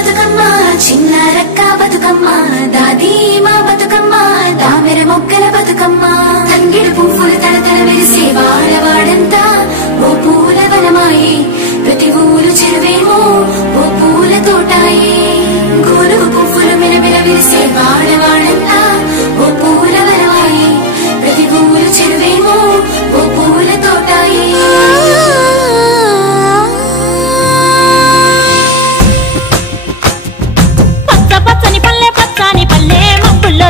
బతుకమ్మ చిన్న రక్క బతుకమ్మ దాది మా బతుకమ్మ దామెర మొగ్గల బతుకమ్మ తంగిడు పువ్వులు తడతడ వెలిసే వాడవాడంతా ఓ పూల వనమాయే ప్రతి ఊరు చెరువేమో ఓ పూల తోటాయే గోరు పువ్వులు మెలమెల వెలిసే వాడవాడంతా ఓ పూల వనమాయే ప్రతి ఊరు చెరువేమో ఓ పూల తోటాయే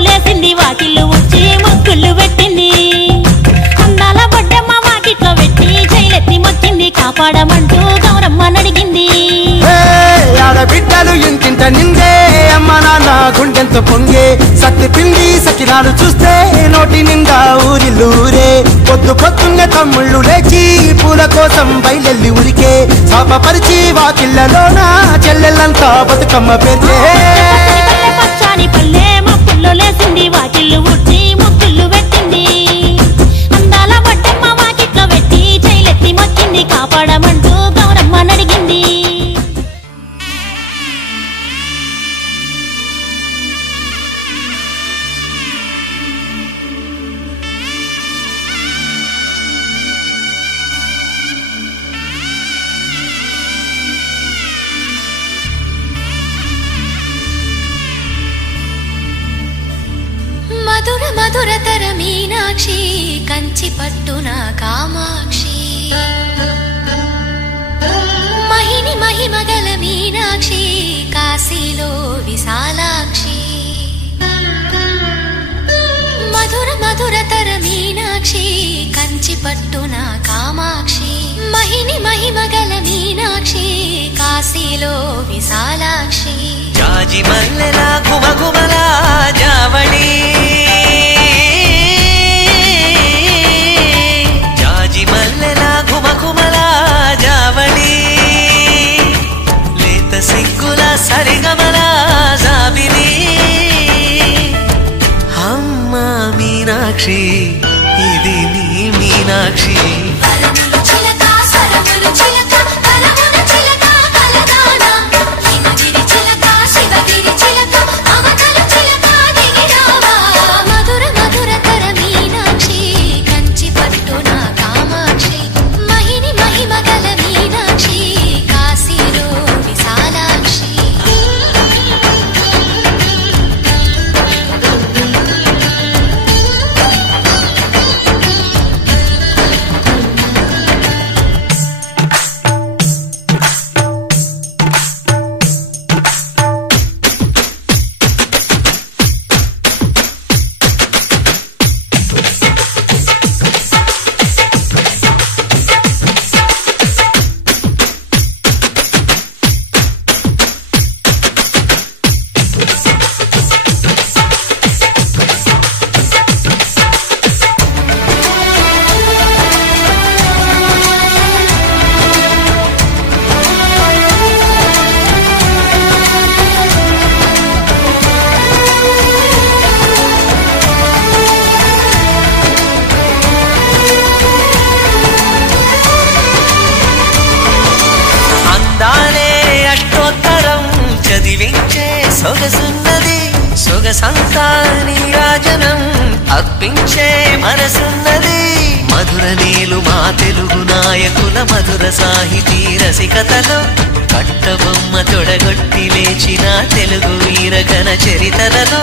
లేసింది వాకిళ్ళు ఉచ్చి ముగ్గుళ్ళు పెట్టింది అందాల బొడ్డమ్మ వాకిట్లో పెట్టి జైలెత్తి మొక్కింది కాపాడమంటూ గౌరమ్మ నడిగింది ఆడబిడ్డలు ఇంటింట నిందే అమ్మ నాన్న గుండెంతో పొంగే సత్తి పిండి సకినాలు చూస్తే నోటి నిండా ఊరిల్లూరే పొద్దు పొద్దున్న తమ్ముళ్ళు లేచి పూల కోసం బయలెల్లి ఉరికే శాపపరిచి వాకిళ్లలోన చెల్లెళ్ళంతా బతుకమ్మ పేర్చే పచ్చాని పల్లె ముగ్గుల్లో లేసింది వాకిళ్ళు ఉచ్చి ముగ్గుళ్ళు పెట్టింది అందాల బొడ్డమ్మ వాకిట్లో పెట్టి జైలెత్తి మొక్కింది కాపాడమంటూ గౌరమ్మ నడిగింది మధుర మధురతర మీనాక్షి కంచి పట్టున కామాక్షి మహిని మహిమగల మీనాక్షి కాశీలో విశాలాక్షి మధుర మధురతర మీనాక్షి కంచి పట్టున కామాక్షి మహిని మహిమగల మీనాక్షి కాశీలో విశాలాక్షి జాజి మల్లెల గుమగుమల జావళి జాజి మల్లెల గుమగుమల జావళి లేత సిగ్గుల సరిగమల జాబిలి అమ్మ మీనాక్షి ఇది నీ మీనాక్షి సొగసున్నది సొగసంతా నీరాజనం అర్పించే మనసున్నది మధుర నీలు మా తెలుగు నాయకుల మధుర సాహితీ రసికతలో కట్టబొమ్మ తొడగొట్టి లేచిన తెలుగు వీరగణ చరితలలో